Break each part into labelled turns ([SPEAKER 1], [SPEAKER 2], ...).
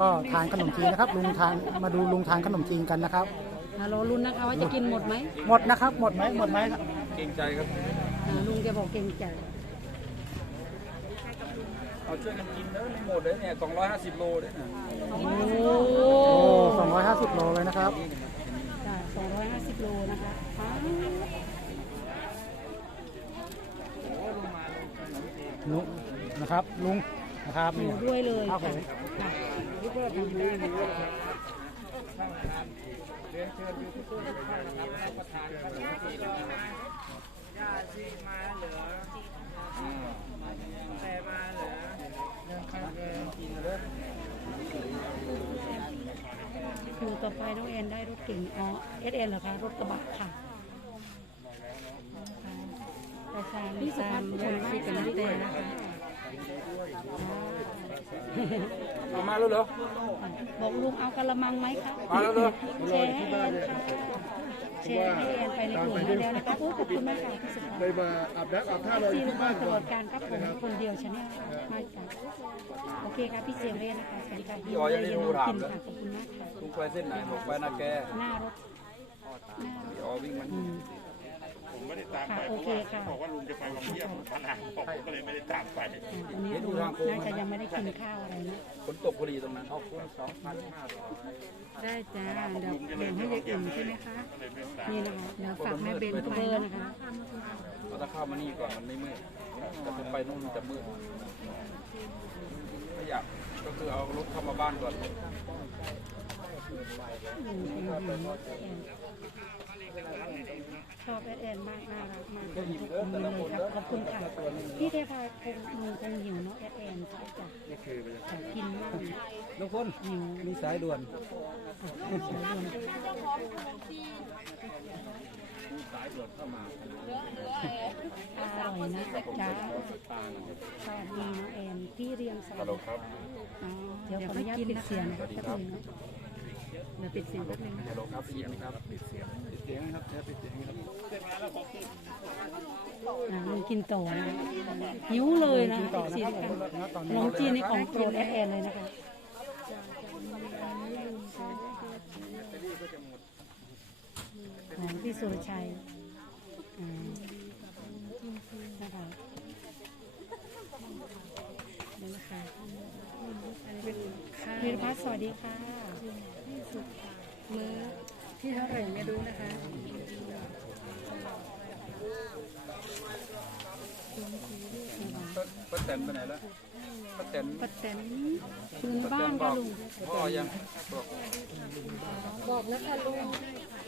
[SPEAKER 1] ก็ทานขนมจีนนะครับ ลุงทานมาดูลุงทานขนมจีนกันนะครับ
[SPEAKER 2] ฮัลโหลลุนนะคะว่าจะกินหมดไหม
[SPEAKER 1] หมดนะครับ หมดไหมหมดไหมครับ
[SPEAKER 3] เกรงใจครับ
[SPEAKER 2] อ่าลุงแกบอกเก่งใจ
[SPEAKER 3] เอาช่วยกันกินเนอะไม่หมดเลยเนี่ย250 โลเลยนะ
[SPEAKER 2] โอ้
[SPEAKER 1] โอ้สองร้อยห้าสิบโลเลยนะครับ
[SPEAKER 2] จ้ะ250 โลนะคะอ้าว
[SPEAKER 1] ลุงนะครับ ลุง นะครับ
[SPEAKER 2] หมู
[SPEAKER 1] นี่
[SPEAKER 2] ด้วยเลย
[SPEAKER 1] ครับผ
[SPEAKER 2] ค่ะ
[SPEAKER 1] ม
[SPEAKER 2] ค่ะ
[SPEAKER 3] เรียนเชิญยูทูบเบอร์ทุกท่านนะครับรับประทานขนมจีนนะครับญาติมาเหรอแต่มาเหรอเรื่องข้าวแกงกินเลย
[SPEAKER 2] คิวต่อไปน้องแอนได้รถเก่งอ๋อเอสเอ็นเหรอคะรถกระบะค่ะประชาพี่สุภาพชนคุยกันนั่นเองนะคะ
[SPEAKER 3] เอามาแล้วเหรอ
[SPEAKER 2] บอกลุงเอากระมังไหมคะ
[SPEAKER 3] มาแล้วเหรอ
[SPEAKER 2] แชร์ให้แอนค่ะแชร์ให้แอนไปในกลุ่มให้แล้วนะคะโอ้ขอบคุณมากค่ะพี่สุภาพ
[SPEAKER 4] เลยมาอาบน้ำอาบท่าเราอ
[SPEAKER 2] ที่
[SPEAKER 4] ยู่
[SPEAKER 2] ลู
[SPEAKER 4] ที่
[SPEAKER 2] ก
[SPEAKER 4] บ้า
[SPEAKER 2] ต
[SPEAKER 4] น
[SPEAKER 2] ล
[SPEAKER 4] ก่อ
[SPEAKER 2] อนดการครับผมคนเดียวชาแนลมาจากโอเคครับพี่เจมส์เล่นะคะสวัสดีค่ะ
[SPEAKER 3] พี่อ๋อยังได้ดูถาม
[SPEAKER 2] กิน
[SPEAKER 3] เลย
[SPEAKER 2] ค่ะขอบคุณมากค่ะ
[SPEAKER 3] ลุงไปเส้นไหนบอกไปนาแก
[SPEAKER 2] หน้ารถหน้ารถ
[SPEAKER 3] พี่อ๋อวิ่งมา
[SPEAKER 2] อืม
[SPEAKER 5] ผมไม่ได้ตามไป
[SPEAKER 2] ค่ะ
[SPEAKER 5] เพ
[SPEAKER 2] โอ
[SPEAKER 5] ราะ
[SPEAKER 2] เค
[SPEAKER 5] ว่า
[SPEAKER 2] ค่ะ
[SPEAKER 5] บอกว่าลุงจะไปวังเยี่ยมพระนางผมก็เลยไม่ได้ตามไป
[SPEAKER 2] อะอันนี้ลุงน่าจะยังไม่ได้กินข้าวอะไรนะ
[SPEAKER 3] ฝนตกพอดีตรงนั้นเอาคุณ2,500
[SPEAKER 2] ได้จ้าเดี๋ยวเดี๋ยวให้ยายอุ่นใช่ไหมคะนี่นะคะเดี๋ยวฝากแม่เบนเบอร์นะคะ
[SPEAKER 3] เราจะเข้ามานี่ก่อนมันไม่มืดแต่ผมไปนู่นมันจะมืดไม่อยากก็คือเอารถเข้ามาบ้านก่อน
[SPEAKER 2] อืมอืมอืม ชอบแอดแอนมากน่ารักมากขอบคุณเลยครับขอบคุณค่ะพี่เทพาคงคงคงหิวเนาะแอดแอนใช่จ้ะอยากกินมาก
[SPEAKER 3] ลุงพล
[SPEAKER 2] หิว
[SPEAKER 3] มีสายด่วน
[SPEAKER 2] อร่อยนะจ้าสวัสดีน้องแอนพี่เรียงสวัสดีครับเดี๋ยวขออนุญาตปิดเสียงนะครับแป๊บนึงนะเดี๋ยวปิดเสียงแป๊บนึงนะ
[SPEAKER 3] ฮัลโหลครับเสียงครับปิดเสียง สียงครับปิดเสียงครับ
[SPEAKER 2] อ่าลุงกินต่อนะหิวเลยนะสีกันขนมจีนในของโปรดแอดแอนเลยนะคะของพี่สุรชัยอ่านะคะนี่นะคะพีรพัฒน์สวัสดีค่ะมือที่เท่าไหร่ไม่รู้นะคะ
[SPEAKER 3] ป้าแตนไปไหนแล้วป้าแตน
[SPEAKER 2] ป้าแตนคืน
[SPEAKER 3] ป้า
[SPEAKER 2] บ้า
[SPEAKER 3] แต
[SPEAKER 2] น
[SPEAKER 3] นบ
[SPEAKER 2] ค่ะ
[SPEAKER 3] อก
[SPEAKER 2] ลุง
[SPEAKER 3] พ่อยังบอก
[SPEAKER 2] บอกแล้วค่ะลุง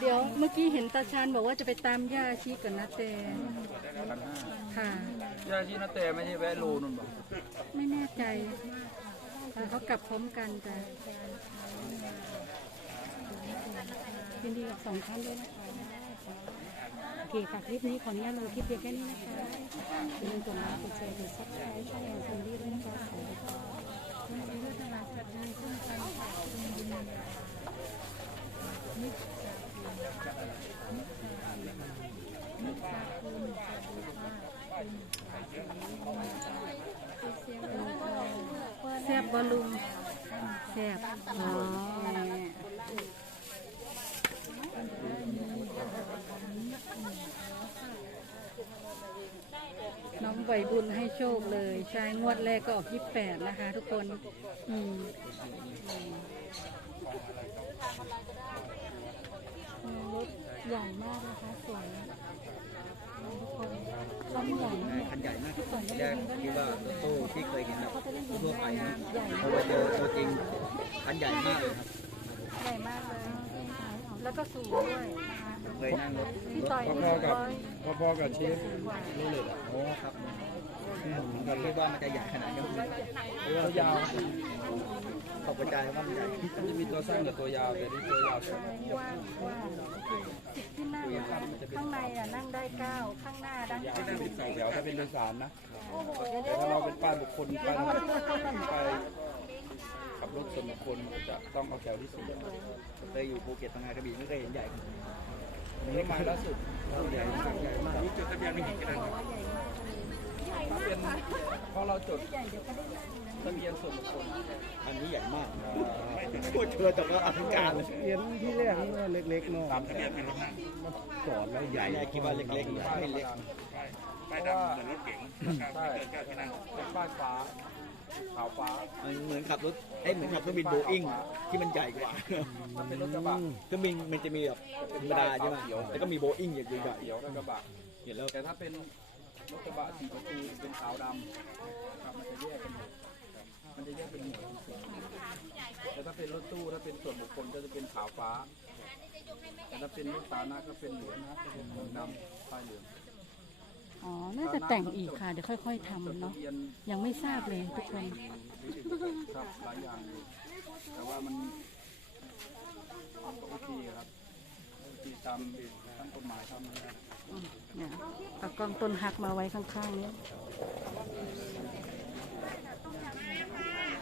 [SPEAKER 2] เดี๋ยวเมื่อกี้เห็นตาชานบอกว่าจะไปตามย่าชีกับนาเต
[SPEAKER 3] พันห้า
[SPEAKER 2] ค่ะ
[SPEAKER 3] ยาชีนาแต่ไม่ใช่แวะโลนุ่นบอก
[SPEAKER 2] ไม่แน่ใจแต่เขากลับพร้อมกันแต่ ยินดีกับสองท่านด้วยนะคะโอเคค่ะคลิปนี้ขออนุญาตลงคลิปเพียงแค่นี้นะคะอย่าลืมกดไลค์กดแชร์กดซับสไครต์ช่องแอนซันดี้ด้วยนะคะขอบคุณค่ะแซบบอลุงแซบอ๋อน้องใบบุญให้โชคเลย ใช่งวดแรกก็ออกยี่แปดนะคะ ทุกคน อืมรถใหญ่มากนะคะสวยทุกคนรถใหญ่มาก
[SPEAKER 6] คันใหญ่มาก
[SPEAKER 2] ก่อนจะ
[SPEAKER 6] แร
[SPEAKER 2] เล่
[SPEAKER 6] ก
[SPEAKER 2] นก็
[SPEAKER 6] คิดว่ารถตู้ที่เคยเห็นแบบ
[SPEAKER 2] เขาจะเล่นหิน
[SPEAKER 6] ทั่วไปนะ
[SPEAKER 2] ใหญ่
[SPEAKER 6] พอมาเจอตัวจริงคันใหญ่มากเลยครับ
[SPEAKER 2] ใหญ่มากเลย แล้วก็สูงด้วยนะคะ
[SPEAKER 6] เคยนั่งรถ
[SPEAKER 2] พี่ต่อย
[SPEAKER 3] พ
[SPEAKER 2] นี่
[SPEAKER 3] อๆกับ
[SPEAKER 2] ร้อย
[SPEAKER 3] พอๆกับเชฟนี่เลยเหรอ
[SPEAKER 6] โอ้ครับผมก็คิดว่ามันจะใหญ่ขนาดนี้
[SPEAKER 3] ตัวยาว
[SPEAKER 6] ตกใจว่ามันใหญ่
[SPEAKER 3] มันจะมีตัวสั้นกับตัวยาวแต่นี่ตัวยาวสุด
[SPEAKER 2] กว้างกว้างสิบที่นั่งอะข้างในอะนั่งได้เก้าข้างหน้าด้านข้าง
[SPEAKER 3] นั่งเป็นสองแถวถ้าเป็นโดยสารนะแต่ถ้าเราเป็นป้ายบุคคลไปไปขับรถส่วนบุคคลจะต้องเอาแถวที่สี่
[SPEAKER 6] เคยอยู่ภูเก็ตทำงานกระบี่ไม่เคยเห็นใหญ่ข นาดนี้
[SPEAKER 3] นี่มาล่าสุด
[SPEAKER 6] ใหญ่มากใหญ่มาก
[SPEAKER 3] จุดทะเบียนไม่เห็นกันเลย
[SPEAKER 2] ป
[SPEAKER 3] เป็นเพราะเราจดทะเบียนส่วนบุคคล
[SPEAKER 6] อันนี้ใหญ่มากพูดเชิญแต่ว่าอลังการเลย
[SPEAKER 1] เห็นที่แรกนี่ว่าเล็กๆเนาะ
[SPEAKER 5] ตามทะเบียนเป็นรถนั่ง
[SPEAKER 1] ก่อนแล้ว
[SPEAKER 6] ใหญ่ใหญ่คิดว่าเล็กๆไม่เล็ก
[SPEAKER 5] ป้ายดำเหมือนรถเก๋งนะครับ
[SPEAKER 3] ใช่
[SPEAKER 5] เกินเก้าที่นั่ง
[SPEAKER 3] เป็นป้ายฟ้าขาวฟ้า
[SPEAKER 6] มันเหมือนขับรถเอ้ยเหมือนขับเครื่องบินโบอิงที่มันใหญ่กว่า
[SPEAKER 3] ถ้าเป็นรถกระบะ
[SPEAKER 6] เครื่องบินมันจะมีแบบธรรมดาใช่ไหมแล้วก็มีโบอิงใหญ่ๆ
[SPEAKER 3] เขียวกับกระบะ
[SPEAKER 6] เห็นแล้ว
[SPEAKER 3] แต่ถ้าเป็นรถกระบะสีประตูเป็นขาวดำครับมันจะแยกกันหมดมันจะแยกเป็นหมวดแต่ถ้าเป็นรถตู้ถ้าเป็นส่วนบุคคลก็จะเป็นขาวฟ้า แต่ถ้าเป็นรถสาธารณะก็เป็นเหลืองนะเป็นเหลืองดำป้ายเหลือง
[SPEAKER 2] อ๋อ น่าจะแต่งอีกค่ะ เดี๋ยวค่อย ๆทำ
[SPEAKER 3] ทะ
[SPEAKER 2] เนาะ
[SPEAKER 3] เบียน
[SPEAKER 2] ยังไม่ทราบเลยทุกคน
[SPEAKER 3] ครับหลายอย่างอยู่แต่ว่ามันโอเคครับโอเคตามตามกฎหมายทำนะครับ
[SPEAKER 2] เนี่ยเอากล้องต้นฮักมาไว้ข้างๆนี้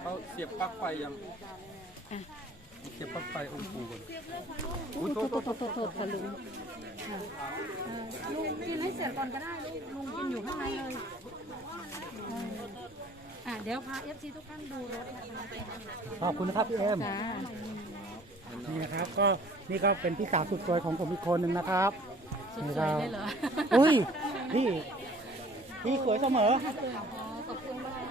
[SPEAKER 3] เขาเสียบปลั๊กไฟยัง
[SPEAKER 2] อะ
[SPEAKER 3] เสียบปักไฟองค์ปู่ก่อน
[SPEAKER 2] อุ้ยโทษโทษโทษโทษโทษค่ะลุงค่ะ
[SPEAKER 4] ลุงกินให้เสร็จก่อนก็ได้ลุงลุงกินอยู่ข้างในเลยเอออะเดี๋ยวพาเอฟซีทุกท่านดูรถนะคะ
[SPEAKER 1] ขอบคุณนะครับพี่เอ็ม
[SPEAKER 2] จ้า
[SPEAKER 1] นี่นะครับ ก็นี่ก็เป็นพี่สาวสุดสวยของผมอีกคนหนึ่งนะครับ
[SPEAKER 2] สุดสวยเลยเหรอ
[SPEAKER 1] อุ้ยพี่พี่สวยเสมอ
[SPEAKER 4] ขอบคุณมาก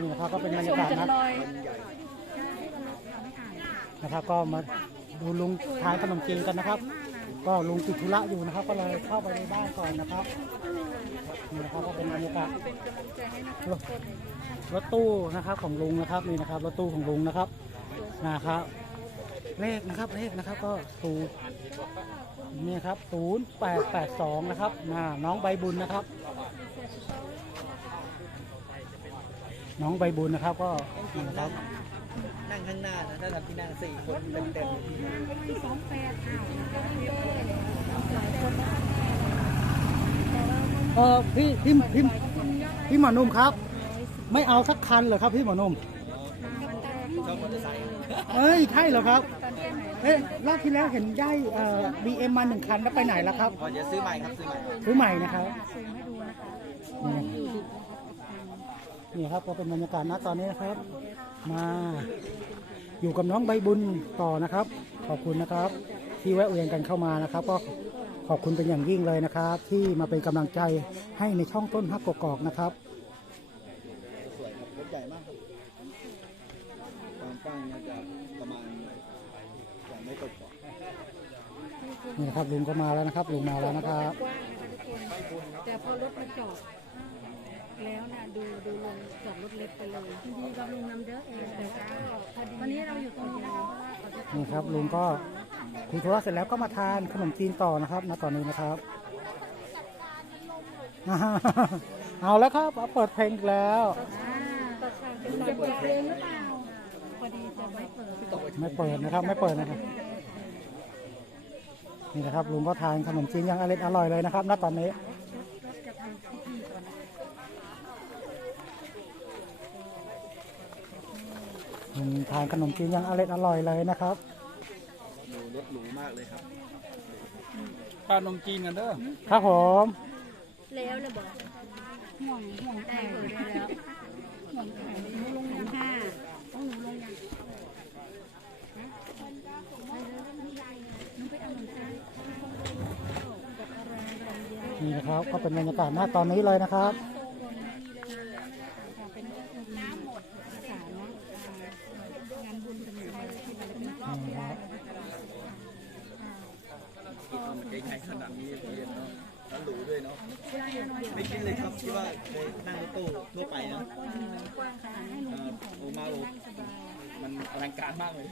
[SPEAKER 1] นี่นะครับก็เป็นบรร
[SPEAKER 2] ช
[SPEAKER 1] ยามกาศ
[SPEAKER 2] จน
[SPEAKER 1] นะ
[SPEAKER 2] ลอย
[SPEAKER 1] นะครับ ก็มาดูลุงทานขนมจีนกันนะครับ ก็ลุงติดธุระอยู่นะครับ ก็เลยเข้าไปในบ้านก่อนนะครับนี่นะครับก็เป็นบรรยากาศรถตู้นะครับของลุงนะครับนี่นะครับรถตู้ของลุงนะครับนะครับ เลขนะครับเลขนะครับก็ศูนย์นี่ครับศูนย์แปดแปดสองนะครับน่าน้องใบบุญนะครับ น้องใบบุญนะครับก็นะครับ
[SPEAKER 6] นั่งข้างหน้านะถ้าทำที่นั่งสี่คนเต็มเต็มๆที่นั่ง
[SPEAKER 4] สองแปดอ้าว
[SPEAKER 1] เออพี่พี่พี่พี่หมอหนุ่มครับ ไม่เอาสักคันเหรอครับพี่หมอหนุ่ม
[SPEAKER 6] ชอบมอเตอร์ไซค์
[SPEAKER 1] เอ้ยใช่เหรอครับเอ๊ะรอบที่แล้วเห็นได้เอ่อบีเอ็มมาหนึ่งคันแล้วไปไหนแล้วครับ
[SPEAKER 6] พอจะซื้อใหม่ครับซื้อใหม่
[SPEAKER 1] ซื้อใหม่นะครับ นี่นี่ครับก็เป็นบรรยากาศณตอนนี้นะครับ มาอยู่กับน้องใบบุญต่อนะครับ ขอบคุณนะครับ ที่แวะเวียนกันเข้ามานะครับ ก็ขอบคุณเป็นอย่างยิ่งเลยนะครับ ที่มาเป็นกำลังใจให้ในช่องต้นฮักกอกๆนะครับ
[SPEAKER 6] สวยครับรถใหญ่มากครับความกว้างน่าจะประมาณสองเมตรกว่า
[SPEAKER 1] นี่นะครับลุงก็มาแล้วนะครับลุงมาแล้วนะครับ
[SPEAKER 4] กว้างนะคะทุกคนแต่พอรถมาจอด แล้วนะดูดูลงจอดรถเล็กไปเลยดีกับลุงนำเด้อเองแต่ก็ตอนนี้เราอยู่ตรงนี้นะคะเพราะว่าเขาจะ
[SPEAKER 1] นี่ครับลุงก็คุยธุระเสร็จแล้วก็มาทานขนมจีนต่อนะครับณตอนนี้นะครับเอาแล้วครับเอาเปิดเพลงอีกแล้ว
[SPEAKER 4] ตัดฉากเป็นจะเปิดเพลงหรือเปล่าพอดีจะไม่เปิด
[SPEAKER 1] ไม่เปิดนะครับ ไม่เปิดนะครับ นี่นะครับลุงก็ทานขนมจีนอย่างอร่อยอร่อยเลยนะครับณตอนนี้
[SPEAKER 4] รถจะทำพิธีก่อนนะ
[SPEAKER 1] ลุง ทานขนมจีนอย่างอร่อยอร่อยเลยนะครับ
[SPEAKER 6] ดูรถหรูมากเลยครับ
[SPEAKER 3] ทานนมจีนกันเด้อ
[SPEAKER 1] ครับผม
[SPEAKER 4] แล้วเลยบอกห่วงห่วงไข่ได้แล้วห่วงไข่หนูลงยังห้าต้องหนูลงยังนะหนูไปเอาหนูใช้กับอะไรกันเดียว
[SPEAKER 1] นี่นะครับก็เป็นบรรยากาศณตอนนี้เลยนะครับ
[SPEAKER 4] เป็นน้ำหมดสารเนาะงานบุญกันอยู่ที่มันเป็น
[SPEAKER 1] นี่นะครับ
[SPEAKER 6] คิดว่ามันจะใหญ่ขนาดนี้พี่เนาะแล้วหรูด้วยเนาะ ไม่คิดเลยครับที่ว่าเคย นั่งรถตู้ทั่วไปเนาะ
[SPEAKER 4] กว้างขนาดให้หนู
[SPEAKER 6] เอ่อโอ้มาโอ้มันอลังการมากเลย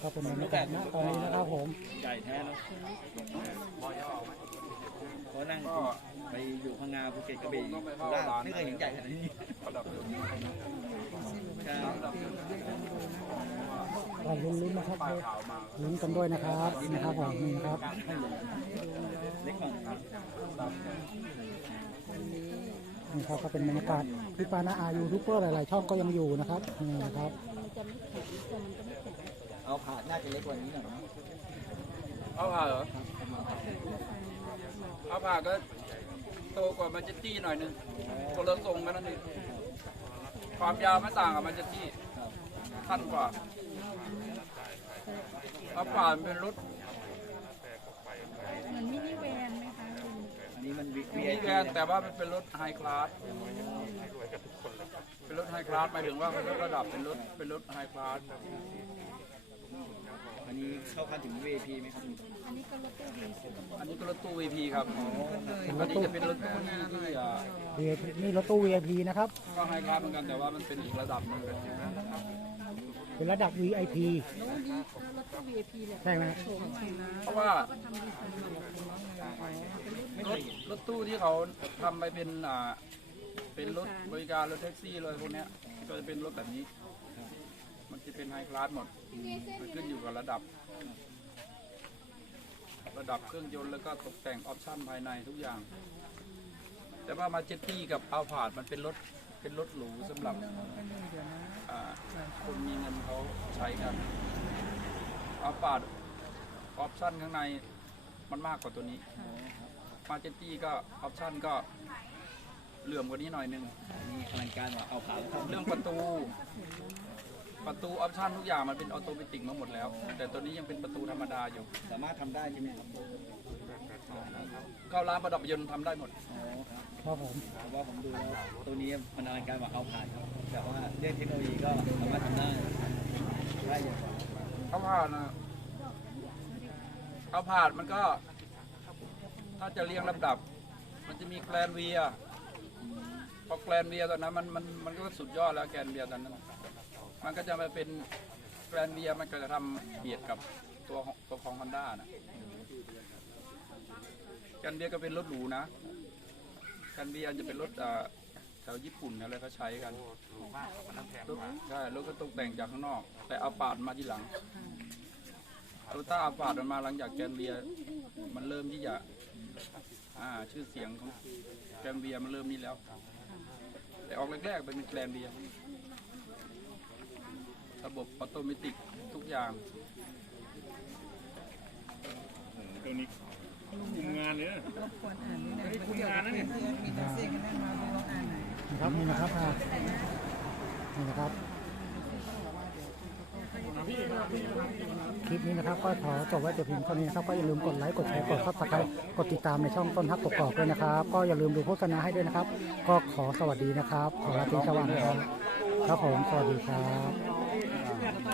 [SPEAKER 1] ก็เป็นบรรยากาศณตอนนี้นะครับผม
[SPEAKER 6] ใหญ่แท้เนาะเพราะนั่งไปอยู่พังงาภูเก็ตกระบี่สุราษฎร์ไม่เคยเห็นใหญ่ขนาดนี้ครับ
[SPEAKER 1] ก็ลุ้นๆนะครับลุ้นกันด้วยนะครับนะครับผมนี่นะครับ
[SPEAKER 6] เล็กกว่า
[SPEAKER 1] นี่ครับก็เป็นบรรยากาศพี่ปานาอายูทูบเบอร์หลาย ๆ ช่องก็ยังอยู่นะครับนี่นะครับ
[SPEAKER 6] เอาผาดน่าจะเล็กกว่านี้หน่อยนะ
[SPEAKER 3] เอาผ่าเหรอ เอาผ่าก็โตกว่ามันจะตี้หน่อยหนึงคนละทรงกันนั่นเองความยาวไม่ต่างกับมันจะตี้สั้นกว่าเอาป่านเป็นรถ
[SPEAKER 4] เหมือนมินิแวนไหมคะลุง
[SPEAKER 6] อั นนี้มัน
[SPEAKER 3] มี
[SPEAKER 6] VIP
[SPEAKER 3] แวนแต่ว่ามันเป็นรถไฮคลาสเป็นรถไฮคลาสหมายถึงว่าเป็นรถระดับเป็นรถเป็นรถไฮคลาส
[SPEAKER 6] อันนี้เข้าขั้นถึง VIP ไหมครับ
[SPEAKER 4] อันนี้ก็รถตู้ดีสุด
[SPEAKER 3] อันนี้ก็รถตู้ VP ครับอันนี้จะเป็นรถตู้ที่ที่อ่า
[SPEAKER 1] VIP นี่รถตู้ VIP นะครับ
[SPEAKER 3] ก็ไฮคลาสเหมือนกันแต่ว่ามันเป็นอีกระดับหนึง
[SPEAKER 1] เป็นระดับ VIP
[SPEAKER 4] แล้ววันนี้ก็รถตู้ VIP เลย
[SPEAKER 1] ใช่ไหม
[SPEAKER 4] โฉมใหม่นะ
[SPEAKER 3] เพราะว่า
[SPEAKER 4] ก็ทำดีไซน์ใหม่เป็น ร
[SPEAKER 3] ถรถตู้ที่เขาทำไปเป็นอ่าเป็นรถบริการรถแท็กซี่เลยพวกเนี้ยก็จะเป็นรถแบบนี้ มันจะเป็นไฮคลาสหมดมันขึ้นอยู่กับระดับ ระดับเครื่องยนต์แล้วก็ตกแต่งออปชั่นภายในทุกอย่าง แต่ว่ามาเจ็ตตี้กับอัลพาดมันเป็นรถเป็นรถหรูสำหรับอ่าคนมีเงินเขาใช้กันอัลพาดออปชั่นข้างในมันมากกว่าตัวนี้ มาเจตตี้ก็ออปชั่นก็เหลื่อมกว่านี้หน่อยนึง
[SPEAKER 6] อันนี้อลังการกว่าเอาขาวทำ
[SPEAKER 3] เรื่องประตู ประตูออปชั่นทุกอย่างมันเป็นออโตเมติกมาหมดแล้ว แต่ตัวนี้ยังเป็นประตูธรรมดาอยู่
[SPEAKER 6] สามารถทำได้ใช่ไหมครับ
[SPEAKER 3] เข้าร้านประดับยนต์ทำได้หมด
[SPEAKER 6] อ๋อครับ
[SPEAKER 1] ครับผม
[SPEAKER 6] เพราะว่าผมดูแล้วตัวนี้มันอลังการกว่าเอาผ่านครับแต่ว่าเรื่องเทคโนโลยีก็สามารถทำได้ได้อย่าง
[SPEAKER 3] เขาผ่านนะเขาผ่านมันก็าจะเรียงลำดับ มันจะมีแกลนเวียพอแกลนเวียตอนนั้นมันมันมันก็สุดยอดแล้วแกลนเวียตอนนั้น มันก็จะมาเป็นแกลนเวียมันก็จะทำเบียดกับตัวของตัวของฮอนด้านะแกลนเวียก็เป็นรถหรูนะแกลนเวียจะเป็นรถอ่าแถวญี่ปุ่นอะไรเขาใช้กันรถใช่รถก็ตกแต่งจากข้างนอก แต่เอาปาดมาทีหลังโตต้าเอาปาดมันมาหลังจากแกนเบียมันเริ่มที่จะ อ่าชื่อเสียงของแกนเบียร์มันเริ่มนี่แล้ว แต่ออกแรกๆเป็นแกรนเบียร์ระบบออโตเมติกทุกอย่าง
[SPEAKER 5] ตัวนี้คุมงานเลยนะไม่ได้คุมงานนะเนี่ย
[SPEAKER 1] นะครับนี่นะครับอ่านี่นะครับ คลิปนี้นะครับก็ขอจบไว้แต่เพียงเท่านี้นะครับก็อย่าลืมกดไลค์กดแชร์กดซับสไครต์กดติดตามในช่องต้นฮักกกอกด้วยนะครับ ก็อย่าลืมดูโฆษณาให้ด้วยนะครับ ก็ขอสวัสดีนะครับ ขอลาตรีสวัสดีครับครับผมสวัสดีครับ